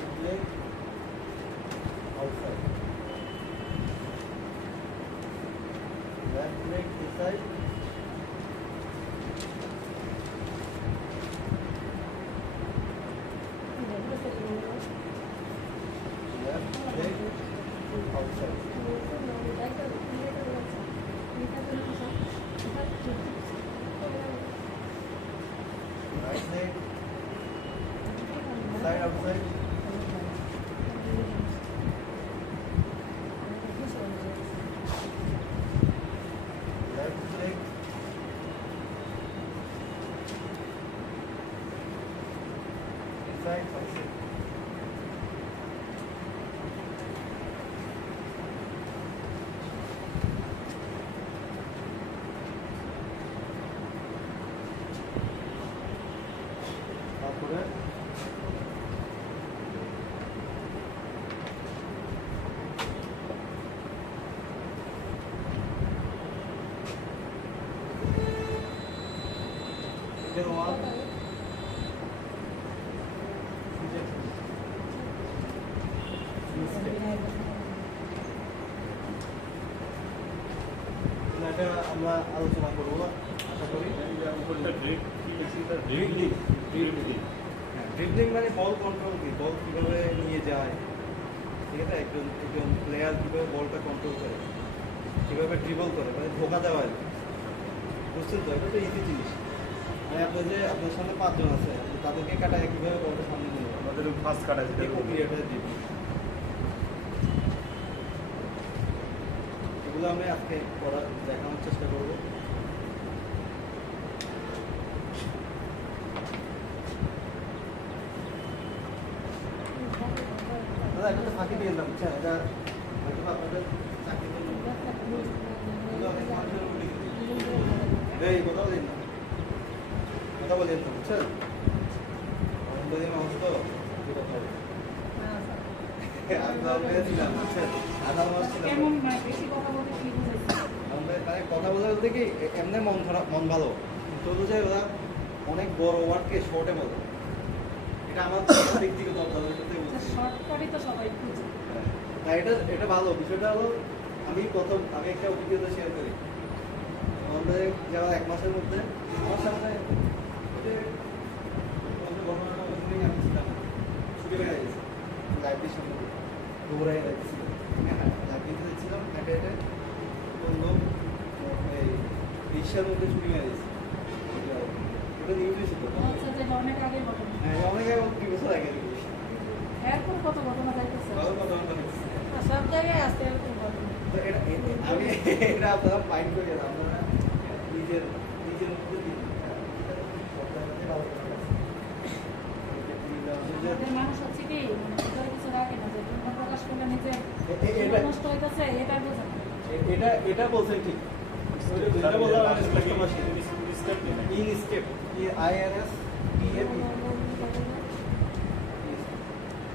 right leg outside, left leg inside, left leg outside, right leg inside outside, left leg inside outside. তারপরে one এটা আমরা আলোচনা করবো আশা করি। ড্রিবলিং মানে বল কন্ট্রোল, কি বল কীভাবে নিয়ে যায়, ঠিক আছে, একজন একজন প্লেয়ার কীভাবে বলটা কন্ট্রোল করে, কীভাবে ড্রিবল করে, মানে ধোকা দেওয়া আর কি। বুঝছেন তো? এটা তো ইজি জিনিস। মানে আপনার যে আপনার সামনে 5 জন আছে, আপনি তাদেরকে কাটায় কীভাবে বলটা সামনে নিয়ে যাবেন, আমাদের ফার্স্ট কাটা যেটা এই প্রক্রিয়াটা ড্রিবলিং। এগুলো আমি আজকে দেখানোর চেষ্টা করবো। দাদা এটা তো ফাঁকি দিয়ে দিলাম, বুঝছেন, এটা হয়তো আপনাদের চাকরির জন্য এই কথা বলেন না, কথা বলেন না, বুঝছেন, বলি মানুষ তো কথা বলে আমি তো পেয়েছিলাম, বুঝছেন, আধা মাস ছিলাম। মানে কথা বলে বলতে কি এমনি মন ভালো, তো যে ওরা অনেক বড় ওয়ার্ডকে শর্টে বলে, এটা আমার ব্যক্তিগত অবদানের সাথে না, এটা ভালো। বিষয়টা হলো আমি একটা অভিজ্ঞতা শেয়ার করি। আমাদের যারা 1 মাসের মধ্যে আমার সামনে ঘটনাটা আমি ছিলাম, ছুটি হয়ে গেছে, লাইব্রেরির সামনে দৌড়াই যাচ্ছিল, লাইব্রেরিতে ছিলাম, হেঁটে হেঁটে লোক এই রিক্সার মধ্যে ছুটি মেরে গেছে। এটা নিউজে ছিল, অনেক আগে ঘটনা। হ্যাঁ অনেক আগে, 2 বছর আগে এরপর কত ঘটনা যাইতেছে, ভালো কথা হয়েছে। সব জায়গায় আছে এরকম ঘটনা। তো আমি এটা আপনারা মাইন্ড করে গেলাম, আপনারা নিজের মধ্যে আমাদের মানুষ হচ্ছে কি মানে ভিতরে কিছু রাখে না, যে চিন্তা প্রকাশ করলে নিজে নষ্ট হইতেছে, এটা বোঝা না। এটা বলছেন ঠিক, এটা বললাম ইনস্টেপ IRS EAP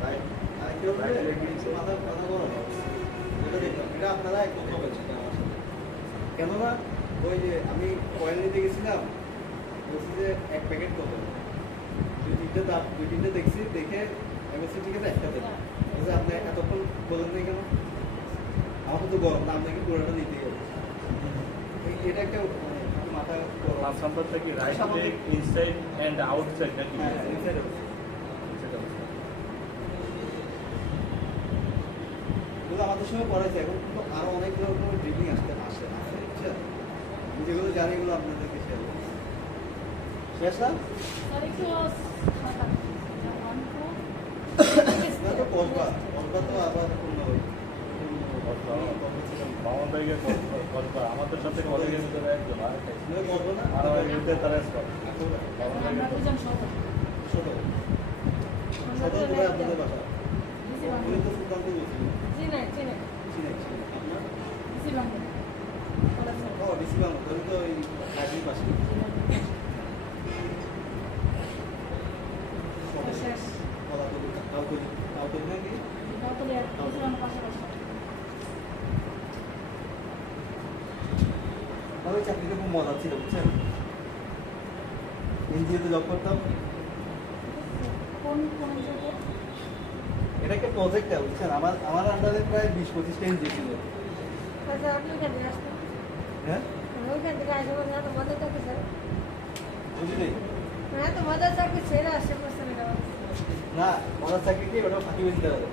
রাইট। মাথা বড় এটা দেখলাম, এটা আপনারা একদম পাবেন আমার সাথে। কেননা ওই যে আমি কয়েল নিতে গেছিলাম, বলছি যে 1 প্যাকেট কত, 2-3টে দেখছি, দেখে এমএসসি ঠিক আছে একটা দেবেন, বলছে আপনি এতক্ষণ বলেন নাই কেন, আমার তো গরম না, আপনাকে পুরোটা নিতে গেল। এটা একটা মাথা ফার্স্ট নাম্বারটা কি right leg inside and outside নাকি? হ্যাঁ ইনসাইড এগুলো আমাদের সময় পড়েছে, এখন কিন্তু আরো অনেক রকমের ড্রিবলিং আসে, বুঝছেন, আমি যেগুলো জানি এগুলো আপনাদেরকে শেয়ার করছি। শেষ না? আর একটু না তো কসবা তো আবার অন্য আমাদের সাথে কলেজের ভিতরে একজন কসবা না, আর তারা আমরা দুজন সহ ছোট ধরে আপনাদের বাসা, উনি তো সুলতানকে বলছিলেন। জি না জি না আপনার জি বাংলা ও ডিসি বাংলা, আমি তো ওই লাইব্রেরির পাশে। শেষ কাউতলি নাকি গাওতলি আর জি বাংলা পাশাপাশি। ওই চাকরিতে খুব মজা ছিল, বুঝছেন, এনজিওতে জব করতাম, কোন জায়গায় এটা একটা প্রজেক্টটা বুঝছেন, আমার আন্ডারে প্রায় 20-25টা এনজিও ছিল। আচ্ছা আপনি কেন আসতেন? হ্যাঁ ওইখান থেকে আসবো না তো মজা চাকরি স্যার। বুঝলি হ্যাঁ তো মজা চাকরি ছেড়ে আসছে বসছেন এটা। না, মজার চাকরি কি ওটা ফাঁকি বুঝতে হবে,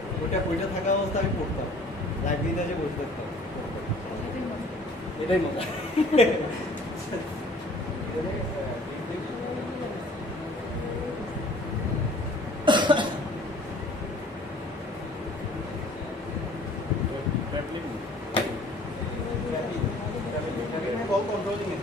ওইটা থাকা অবস্থা আমি পড়তাম, লাইব্রেরিতে যে বসে থাকতাম, এটাই মজা। কল কন্ট্রোলিং এ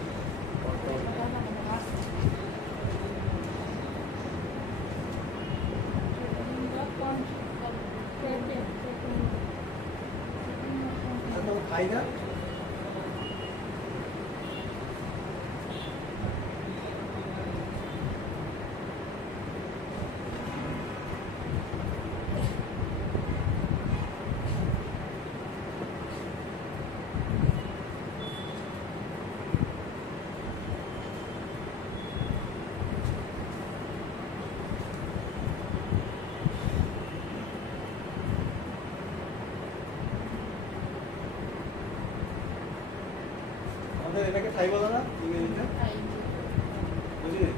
তো খাই না। আমাদের এটাকে থাই বলে না ইংরেজিতে, বুঝলি?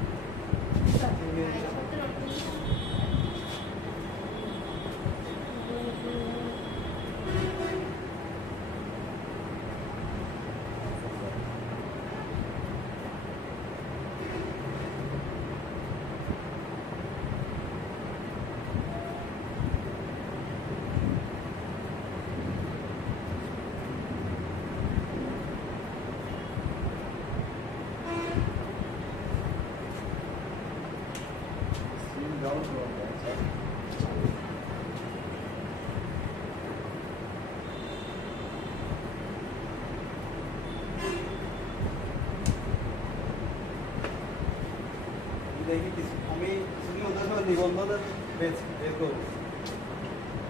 দেখি আমি কিছুদিন ওদের সঙ্গে নিবন্ধনের বের করবো,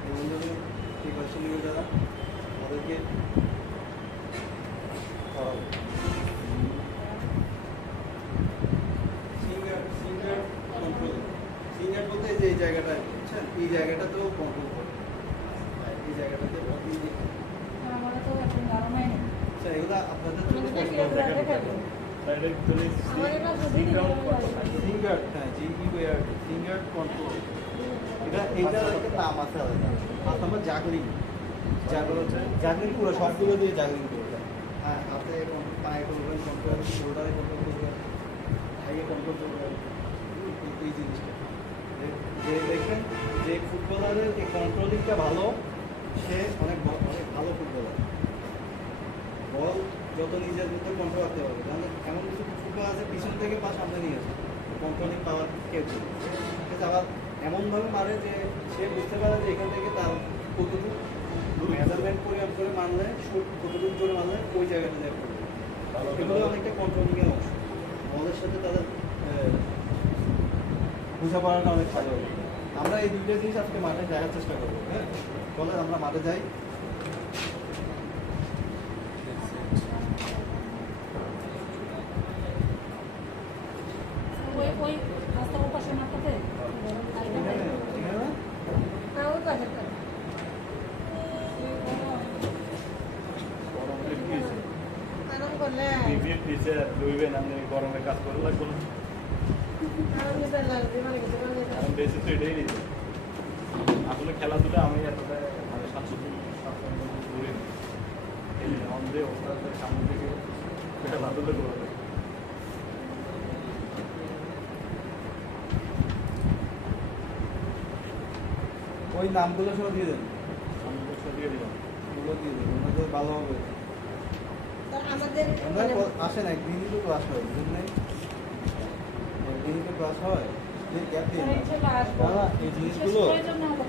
নিবন্ধনের প্রিপারেশন নিবে যারা ওদেরকে করাবো। সিঙ্গার কন্ট্রোল, সিঙ্গার বলতে এই যে এই জায়গাটা বুঝছেন, এই জায়গাটাতেও কন্ট্রোল করে, এই জায়গাটাতে আমরা তো এখন ধারণাই নেই। আচ্ছা এগুলো আপনাদের আমাদের দেখি এগুলো দেখাবো। সিঙ্গার, হ্যাঁ জিইউআর সিঙ্গার কন্ট্রোল, এইটা একটা নাম আছে আলাদা, আসামে জাগলিং, জাগলিং পুরো সবগুলো দিয়ে জাগলিং করবে। হ্যাঁ হাতে পায়ে করবেন কন্ট্রোল, শোল্ডারে কন্ট্রোল করবেন, হাইয়ে কন্ট্রোল করবেন, এই জিনিসটা যে দেখবেন যে ফুটবলারের এই কন্ট্রোলিংটা ভালো, সে অনেক ভালো ফুটবলার। বল যত নিজের মধ্যে কন্ট্রোল রাখতে পারবে, তাহলে এমন কিছু ফুটবল আছে পিছন থেকে পা সামনে নিয়ে আসে, কন্ট্রোলিং পাওয়ার কেউ নেই। ঠিক আছে, আবার এমনভাবে মারে যে সে বুঝতে পারে যে এখান থেকে তার কতটুকু মেজারমেন্ট পরিমাপ করে মারলে, শুট কতটুকু করে মারলে ওই জায়গাটা দেয় পড়বে। এগুলো অনেকটা কন্ট্রোলিংয়ের অংশ, আমাদের সাথে তাদের বোঝাপড়াটা অনেক ভালো হবে। আমরা এই দুইটা জিনিস আজকে মাঠে যাওয়ার চেষ্টা করবো। হ্যাঁ বলে আমরা মাঠে যাই। ওই রাস্তার পাশে মাঠটাতে এখানে এখানে হ্যাঁ ওই পাশে তো। আরাম করলে গরমে কাজ করে লাগবে না, আরাম নিতে লাগবে মানে কিছু মানে কারণ বেশি তো এটাই নিতে আসলে খেলাধুলা আমি এতটা মানে স্বাচ্ছন্দ্য করি আমাদের ওস্তাদের সামনে থেকে খেলাধুলা করবে। ওই নামগুলো সব দিয়ে দেন, আমি তো দিয়ে দিলাম। ওগুলো দিয়ে দেবেন, ওনাদের ভালো হবে। তো আমাদের আমরা মানে আসেন একদিনই তো ক্লাস হয়, বুঝলেন নাই? একদিনই তো ক্লাস হয়, যে গ্যাপ দিয়ে না। ইনশাল্লাহ আসবো। না, এই জিনিসগুলো বিশেষ প্রয়োজন না হতো,